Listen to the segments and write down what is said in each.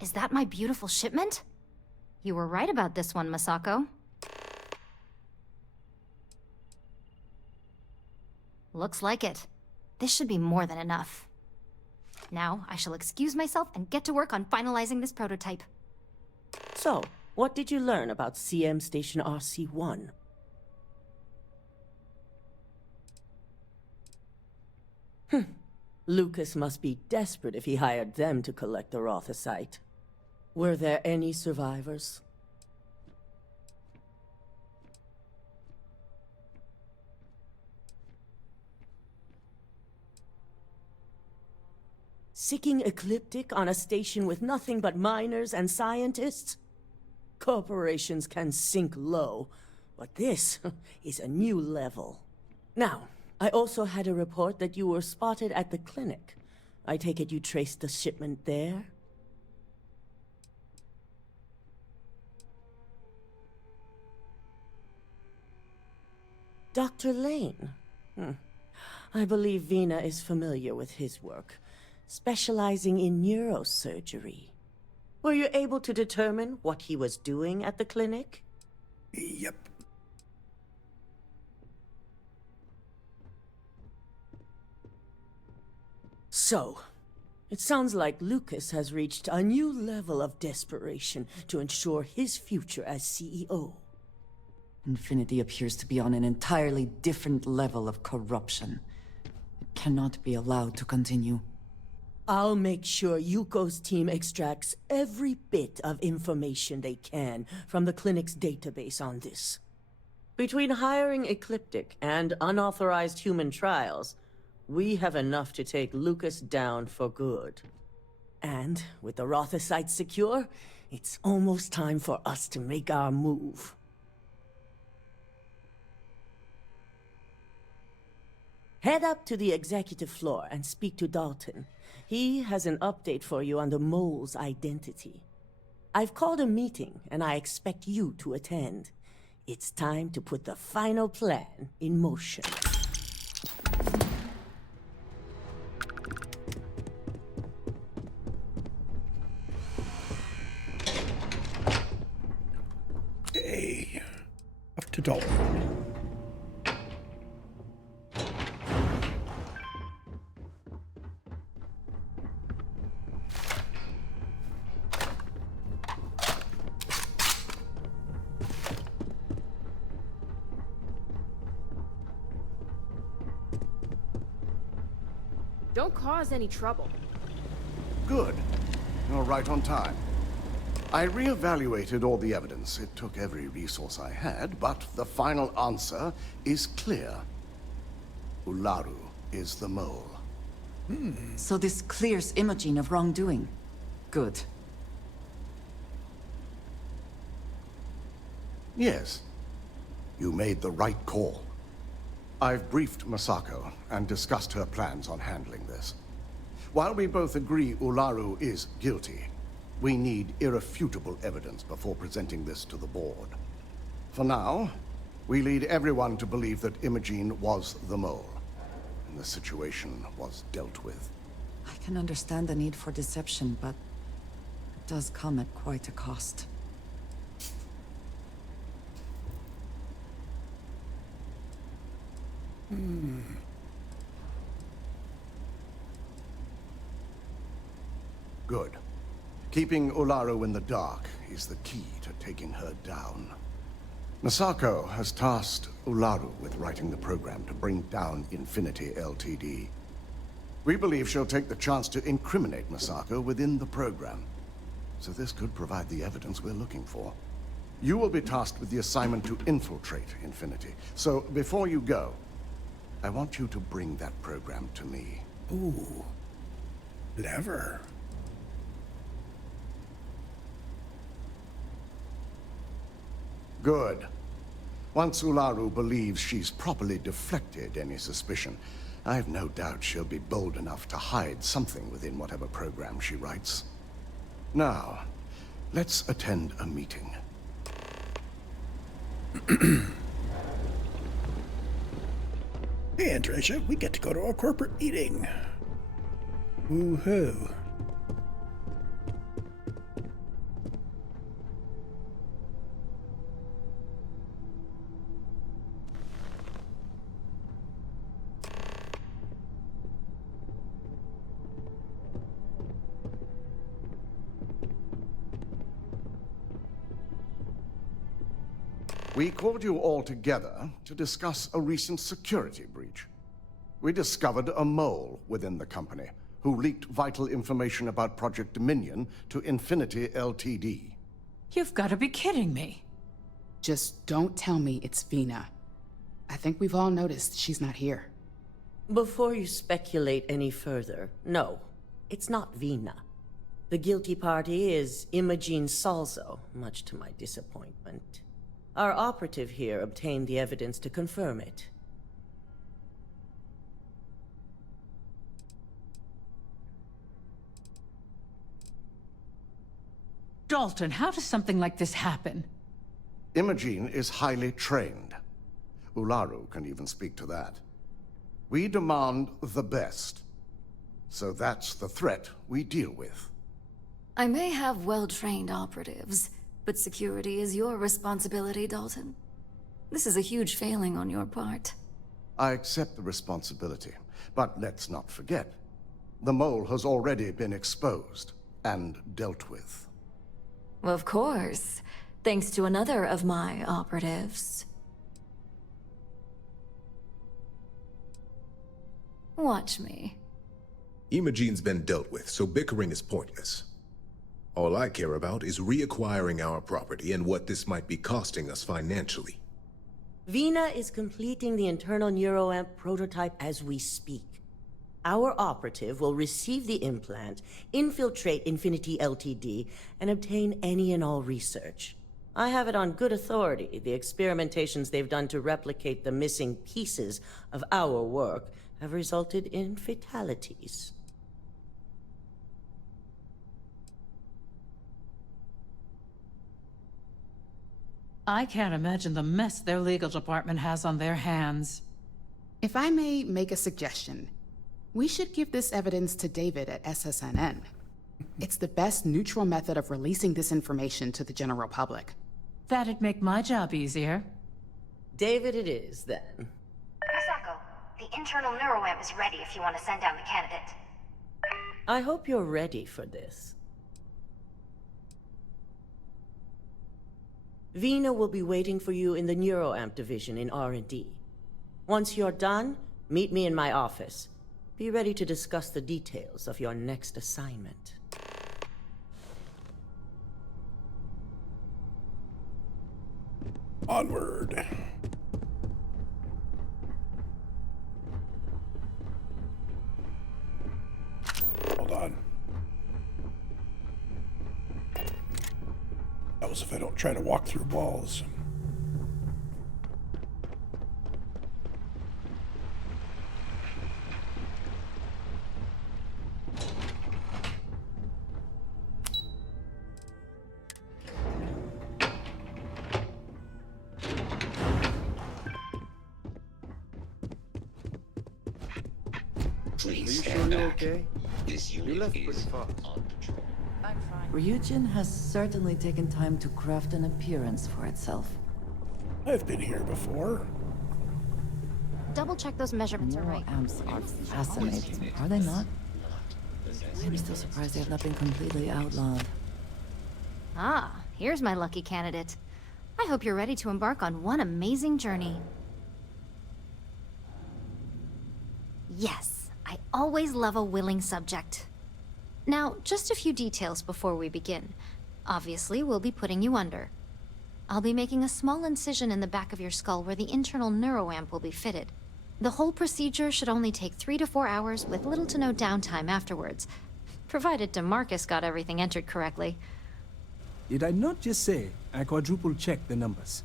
Is that my beautiful shipment? You were right about this one, Masako. Looks like it. This should be more than enough. Now, I shall excuse myself and get to work on finalizing this prototype. So, what did you learn about CM Station RC-1? Lucas must be desperate if he hired them to collect the Farsyte. Were there any survivors? Seeking ecliptic on a station with nothing but miners and scientists? Corporations can sink low, but this is a new level. Now, I also had a report that you were spotted at the clinic. I take it you traced the shipment there? Dr. Lane? I believe Veena is familiar with his work, specializing in neurosurgery. Were you able to determine what he was doing at the clinic? Yep. So, it sounds like Lucas has reached a new level of desperation to ensure his future as CEO. Infinity appears to be on an entirely different level of corruption. It cannot be allowed to continue. I'll make sure Yuko's team extracts every bit of information they can from the clinic's database on this. Between hiring Ecliptic and unauthorized human trials, we have enough to take Lucas down for good. And with the Farsyte secure, it's almost time for us to make our move. Head up to the executive floor and speak to Dalton. He has an update for you on the mole's identity. I've called a meeting, and I expect you to attend. It's time to put the final plan in motion. Hey, up to Dalton. Don't cause any trouble. Good. You're right on time. I re-evaluated all the evidence. It took every resource I had, but the final answer is clear. Ularu is the mole. So this clears Imogen of wrongdoing. Good. Yes. You made the right call. I've briefed Masako and discussed her plans on handling this. While we both agree Ularu is guilty, we need irrefutable evidence before presenting this to the board. For now, we lead everyone to believe that Imogen was the mole, and the situation was dealt with. I can understand the need for deception, but it does come at quite a cost. Good. Keeping Ularu in the dark is the key to taking her down. Masako has tasked Ularu with writing the program to bring down Infinity LTD. We believe she'll take the chance to incriminate Masako within the program. So this could provide the evidence we're looking for. You will be tasked with the assignment to infiltrate Infinity. So before you go, I want you to bring that program to me. Ooh. Clever. Good. Once Ularu believes she's properly deflected any suspicion, I've no doubt she'll be bold enough to hide something within whatever program she writes. Now, let's attend a meeting. Hey, Andreja, we get to go to a corporate meeting. Woohoo. We called you all together to discuss a recent security breach. We discovered a mole within the company who leaked vital information about Project Dominion to Infinity LTD. You've got to be kidding me. Just don't tell me it's Veena. I think we've all noticed she's not here. Before you speculate any further, no, it's not Veena. The guilty party is Imogene Salzo, much to my disappointment. Our operative here obtained the evidence to confirm it. Dalton, how does something like this happen? Imogene is highly trained. Ularu can even speak to that. We demand the best. So that's the threat we deal with. I may have well-trained operatives, but security is your responsibility, Dalton. This is a huge failing on your part. I accept the responsibility, but let's not forget, the mole has already been exposed and dealt with. Of course, thanks to another of my operatives. Watch me. Imogene's been dealt with, so bickering is pointless. All I care about is reacquiring our property and what this might be costing us financially. Veena is completing the Internal Neuroamp prototype as we speak. Our operative will receive the implant, infiltrate Infinity LTD, and obtain any and all research. I have it on good authority. The experimentations they've done to replicate the missing pieces of our work have resulted in fatalities. I can't imagine the mess their legal department has on their hands. If I may make a suggestion, we should give this evidence to David at SSNN. It's the best neutral method of releasing this information to the general public. That'd make my job easier. David it is, then. Masako, the Internal Neuroamp is ready if you want to send down the candidate. I hope you're ready for this. Veena will be waiting for you in the Neuroamp division in R&D. Once you're done, meet me in my office. Be ready to discuss the details of your next assignment. Onward. Hold on. That was if I don't try to walk through walls. Please stand back. Okay? This unit is on patrol. Ryujin has certainly taken time to craft an appearance for itself. I've been here before. Double check those measurements are right. Neuroamps are fascinating, are they not? I'm still surprised they have not been completely outlawed. Ah, here's my lucky candidate. I hope you're ready to embark on one amazing journey. Yes, I always love a willing subject. Now, just a few details before we begin. Obviously, we'll be putting you under. I'll be making a small incision in the back of your skull where the internal neuroamp will be fitted. The whole procedure should only take 3 to 4 hours with little to no downtime afterwards, provided DeMarcus got everything entered correctly. Did I not just say I quadruple-checked the numbers?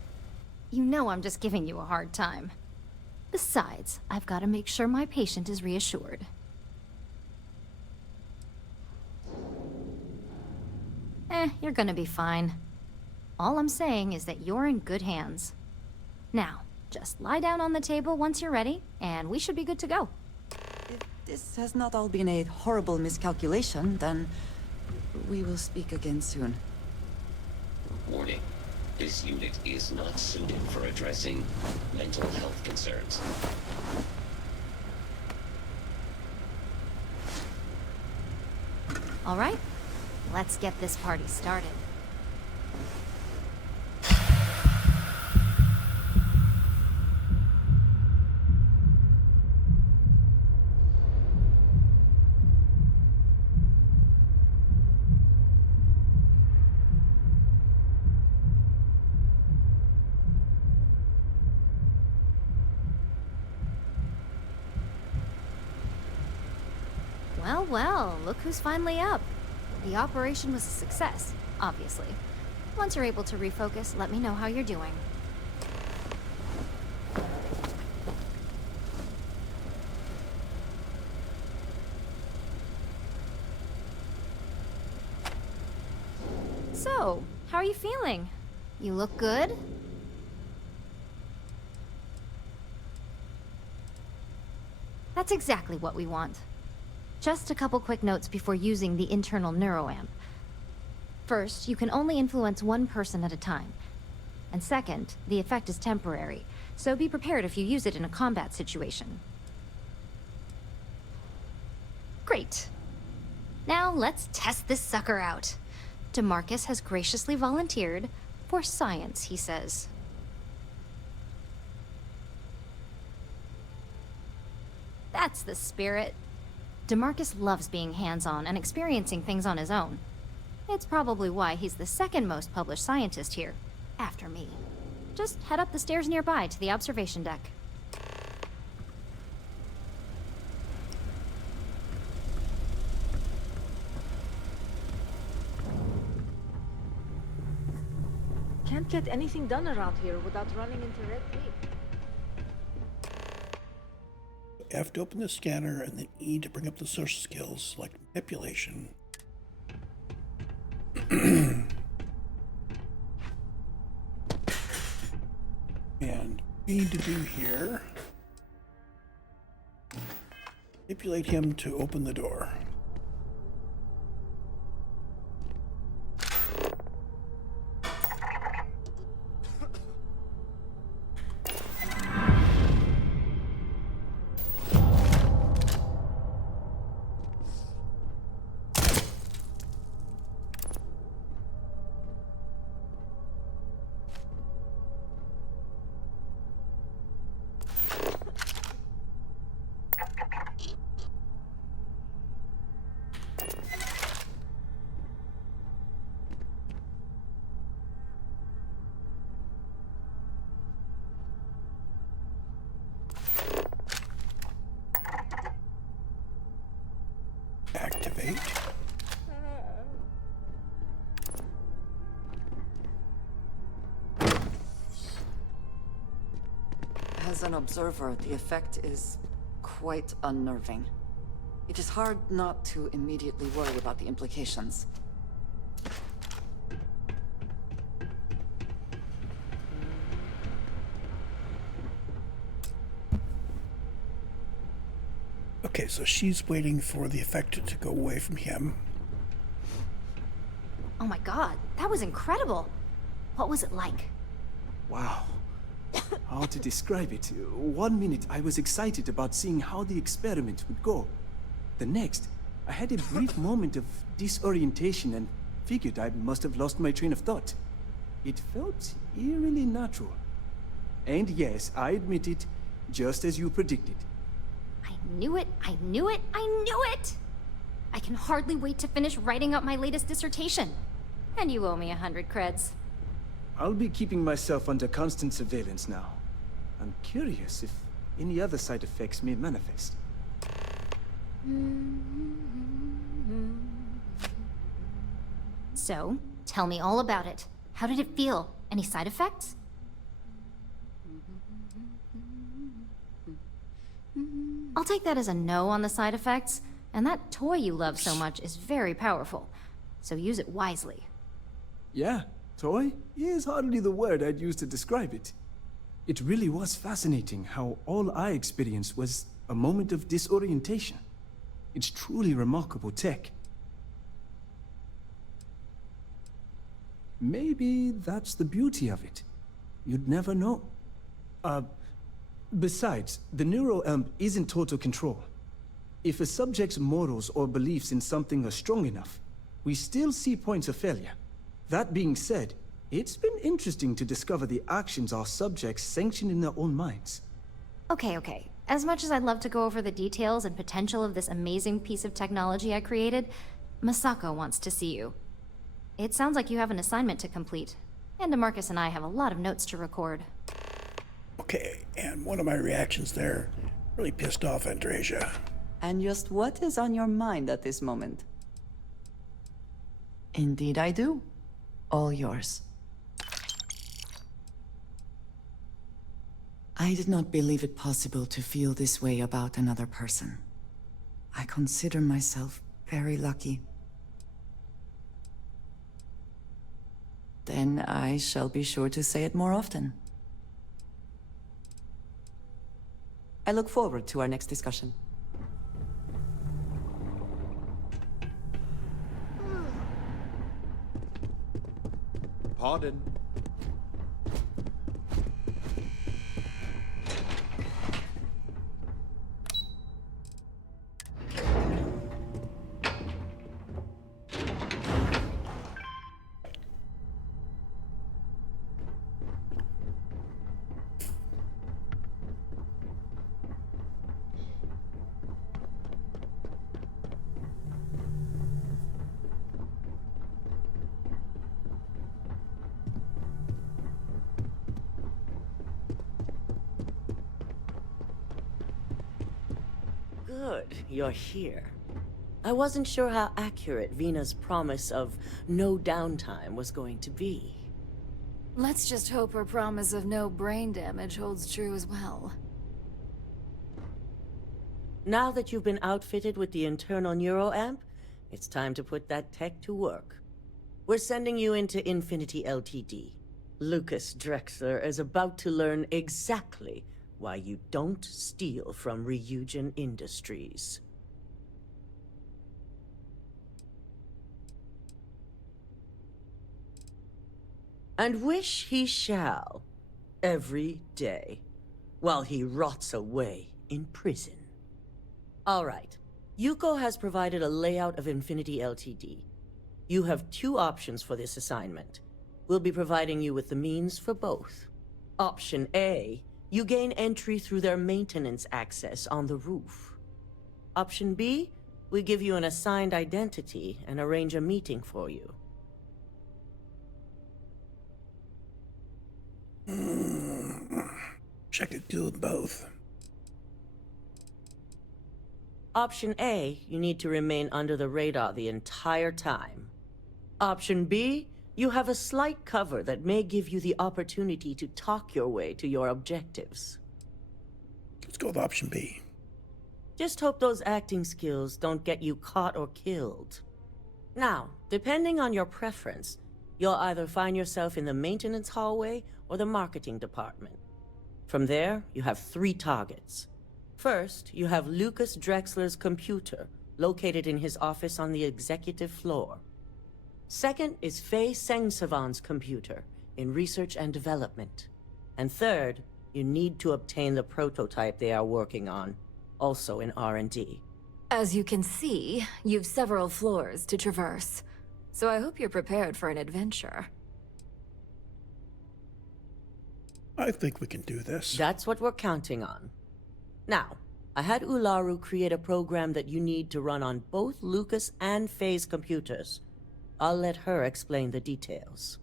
You know I'm just giving you a hard time. Besides, I've got to make sure my patient is reassured. You're gonna be fine. All I'm saying is that you're in good hands. Now, just lie down on the table once you're ready, and we should be good to go. If this has not all been a horrible miscalculation, then we will speak again soon. Warning. This unit is not suited for addressing mental health concerns. All right, let's get this party started. Well, well, look who's finally up. The operation was a success, obviously. Once you're able to refocus, let me know how you're doing. So, how are you feeling? You look good? That's exactly what we want. Just a couple quick notes before using the Internal Neuroamp. First, you can only influence one person at a time. And second, the effect is temporary, so be prepared if you use it in a combat situation. Great. Now let's test this sucker out. DeMarcus has graciously volunteered for science, he says. That's the spirit. DeMarcus loves being hands-on and experiencing things on his own. It's probably why he's the second most published scientist here, after me. Just head up the stairs nearby to the observation deck. Can't get anything done around here without running into red tape. F to open the scanner, and then E to bring up the social skills like manipulation. And B to do here. Manipulate him to open the door. Activate. As an observer, the effect is quite unnerving. It is hard not to immediately worry about the implications. Okay, so she's waiting for the effect to go away from him. Oh my god, that was incredible! What was it like? Wow. How to describe it? 1 minute I was excited about seeing how the experiment would go. The next, I had a brief moment of disorientation and figured I must have lost my train of thought. It felt eerily natural. And yes, I admit it, just as you predicted. I knew it, I knew it, I knew it! I can hardly wait to finish writing up my latest dissertation. And you owe me 100 creds. I'll be keeping myself under constant surveillance now. I'm curious if any other side effects may manifest. So, tell me all about it. How did it feel? Any side effects? I'll take that as a no on the side effects, and that toy you love so much is very powerful, so use it wisely. Yeah, toy is hardly the word I'd use to describe it. It really was fascinating how all I experienced was a moment of disorientation. It's truly remarkable tech. Maybe that's the beauty of it. You'd never know. Besides, the Neuroamp isn't total control. If a subject's morals or beliefs in something are strong enough, we still see points of failure. That being said, it's been interesting to discover the actions our subjects sanction in their own minds. Okay. As much as I'd love to go over the details and potential of this amazing piece of technology I created, Masako wants to see you. It sounds like you have an assignment to complete, and DeMarcus and I have a lot of notes to record. Okay, and one of my reactions there really pissed off Andreja. And just what is on your mind at this moment? Indeed I do. All yours. I did not believe it possible to feel this way about another person. I consider myself very lucky. Then I shall be sure to say it more often. I look forward to our next discussion. Pardon. Good, you're here. I wasn't sure how accurate Veena's promise of no downtime was going to be. Let's just hope her promise of no brain damage holds true as well. Now that you've been outfitted with the Internal Neuroamp, it's time to put that tech to work. We're sending you into Infinity LTD. Lucas Drexler is about to learn exactly why you don't steal from Ryujin Industries. And wish he shall, every day, while he rots away in prison. All right, Yuko has provided a layout of Infinity LTD. You have two options for this assignment. We'll be providing you with the means for both. Option A, you gain entry through their maintenance access on the roof. Option B, we give you an assigned identity and arrange a meeting for you. Check it, do both. Option A, you need to remain under the radar the entire time. Option B, you have a slight cover that may give you the opportunity to talk your way to your objectives. Let's go with option B. Just hope those acting skills don't get you caught or killed. Now, depending on your preference, you'll either find yourself in the maintenance hallway or the marketing department. From there, you have 3 targets. First, you have Lucas Drexler's computer, located in his office on the executive floor. Second is Faye Sengsavan's computer, in research and development. And third, you need to obtain the prototype they are working on, also in R&D. As you can see, you've several floors to traverse, so I hope you're prepared for an adventure. I think we can do this. That's what we're counting on. Now, I had Ularu create a program that you need to run on both Lucas and Faye's computers. I'll let her explain the details.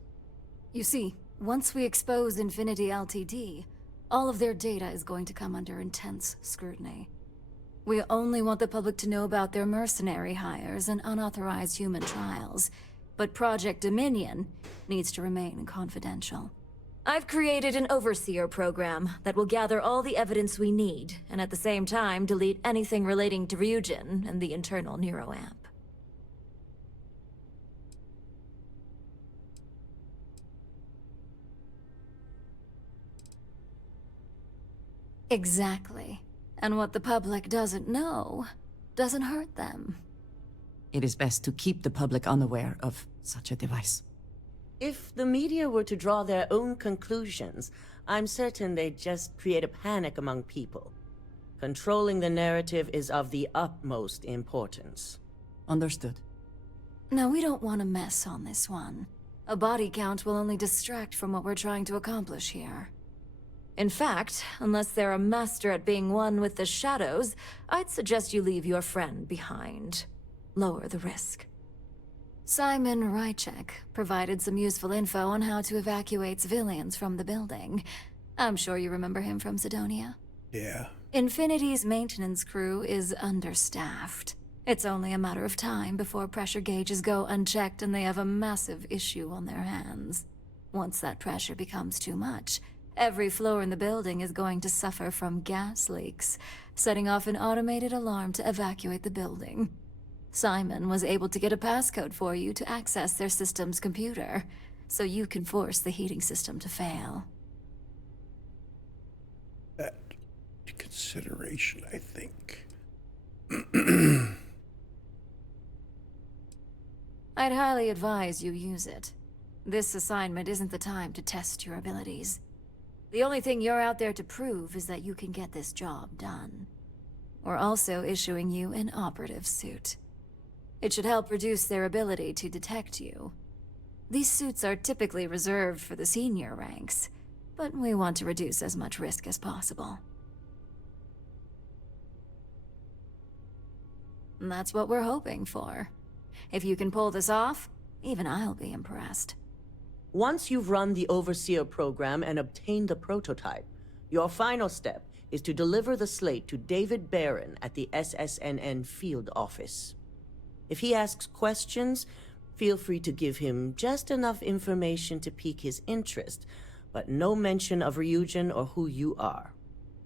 You see, once we expose Infinity LTD, all of their data is going to come under intense scrutiny. We only want the public to know about their mercenary hires and unauthorized human trials, but Project Dominion needs to remain confidential. I've created an overseer program that will gather all the evidence we need, and at the same time delete anything relating to Ryujin and the Internal Neuroamp. Exactly. And what the public doesn't know doesn't hurt them. It is best to keep the public unaware of such a device. If the media were to draw their own conclusions, I'm certain they'd just create a panic among people. Controlling the narrative is of the utmost importance. Understood. No, we don't want to mess on this one. A body count will only distract from what we're trying to accomplish here. In fact, unless they're a master at being one with the shadows, I'd suggest you leave your friend behind. Lower the risk. Simon Rychek provided some useful info on how to evacuate civilians from the building. I'm sure you remember him from Sidonia. Yeah. Infinity's maintenance crew is understaffed. It's only a matter of time before pressure gauges go unchecked and they have a massive issue on their hands. Once that pressure becomes too much, every floor in the building is going to suffer from gas leaks, setting off an automated alarm to evacuate the building. Simon was able to get a passcode for you to access their system's computer, so you can force the heating system to fail. That consideration, I think. I'd highly advise you use it. This assignment isn't the time to test your abilities. The only thing you're out there to prove is that you can get this job done. We're also issuing you an operative suit. It should help reduce their ability to detect you. These suits are typically reserved for the senior ranks, but we want to reduce as much risk as possible. And that's what we're hoping for. If you can pull this off, even I'll be impressed. Once you've run the Overseer program and obtained the prototype, your final step is to deliver the slate to David Barron at the SSNN field office. If he asks questions, feel free to give him just enough information to pique his interest, but no mention of Ryujin or who you are.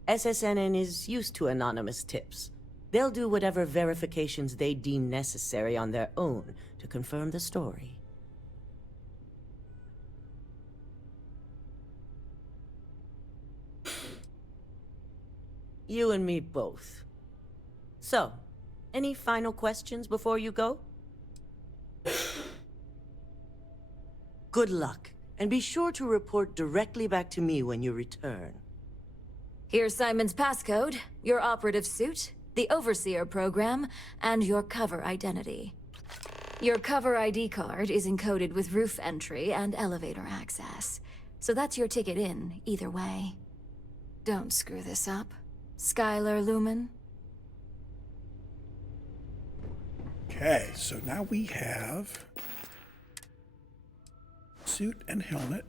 SSNN is used to anonymous tips. They'll do whatever verifications they deem necessary on their own to confirm the story. You and me both. So, any final questions before you go? Good luck, and be sure to report directly back to me when you return. Here's Simon's passcode, your operative suit, the Overseer program, and your cover identity. Your cover ID card is encoded with roof entry and elevator access, so that's your ticket in, either way. Don't screw this up, Skylar Lumen. Okay, so now we have suit and helmet.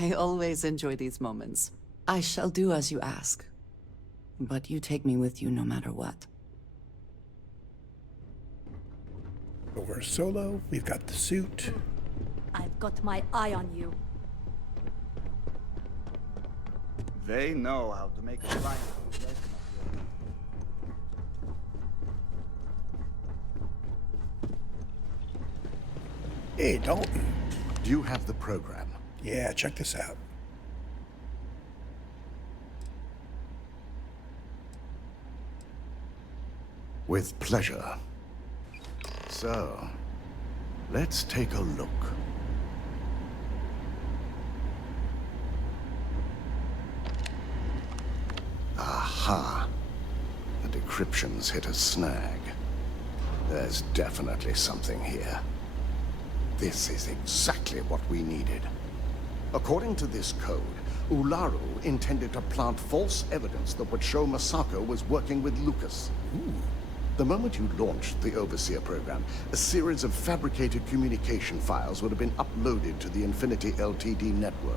I always enjoy these moments. I shall do as you ask. But you take me with you no matter what. But we're solo, we've got the suit. I've got my eye on you. They know how to make a fight. Hey, Dalton. Do you have the program? Yeah, check this out. With pleasure. So, let's take a look. Aha. The decryption's hit a snag. There's definitely something here. This is exactly what we needed. According to this code, Ularu intended to plant false evidence that would show Masako was working with Lucas. Ooh. The moment you launched the Overseer program, a series of fabricated communication files would have been uploaded to the Infinity LTD network.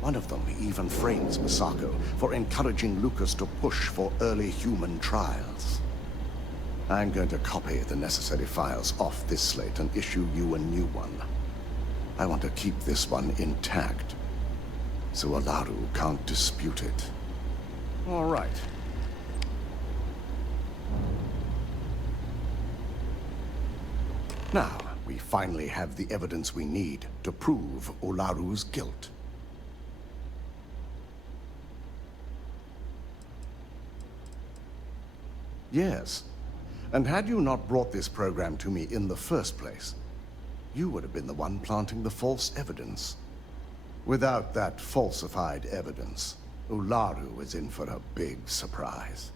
One of them even frames Masako for encouraging Lucas to push for early human trials. I'm going to copy the necessary files off this slate and issue you a new one. I want to keep this one intact, so Ularu can't dispute it. All right. Now, we finally have the evidence we need to prove Ularu's guilt. Yes. And had you not brought this program to me in the first place, you would have been the one planting the false evidence. Without that falsified evidence, Ularu is in for a big surprise.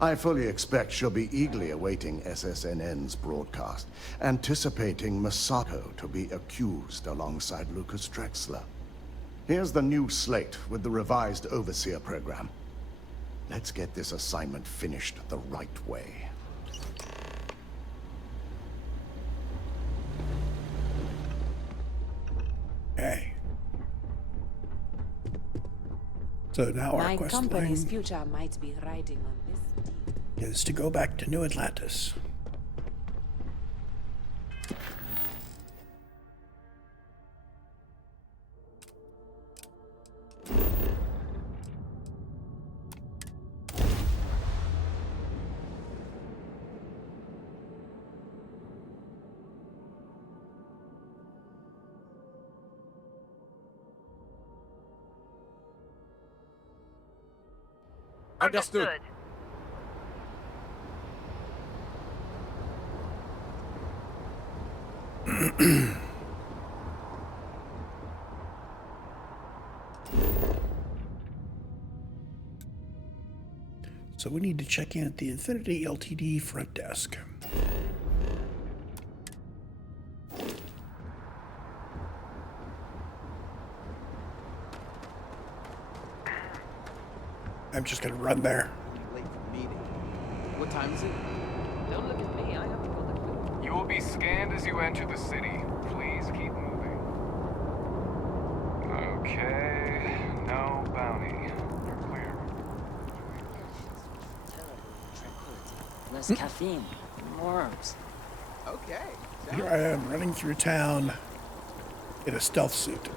I fully expect she'll be eagerly awaiting SSNN's broadcast, anticipating Masako to be accused alongside Lucas Drexler. Here's the new slate with the revised Overseer program. Let's get this assignment finished the right way. Okay. So now our My quest company's line future might be riding on this deal. is to go back to New Atlantis. Understood. So we need to check in at the Infinity LTD front desk. I'm just gonna run there. Late for the meeting. What time is it? Don't look at me, I haven't got a clue. You will be scanned as you enter the city. Please keep moving. Okay, no bounty. You're clear. Less caffeine, more herbs. Okay. Here I am running through town in a stealth suit.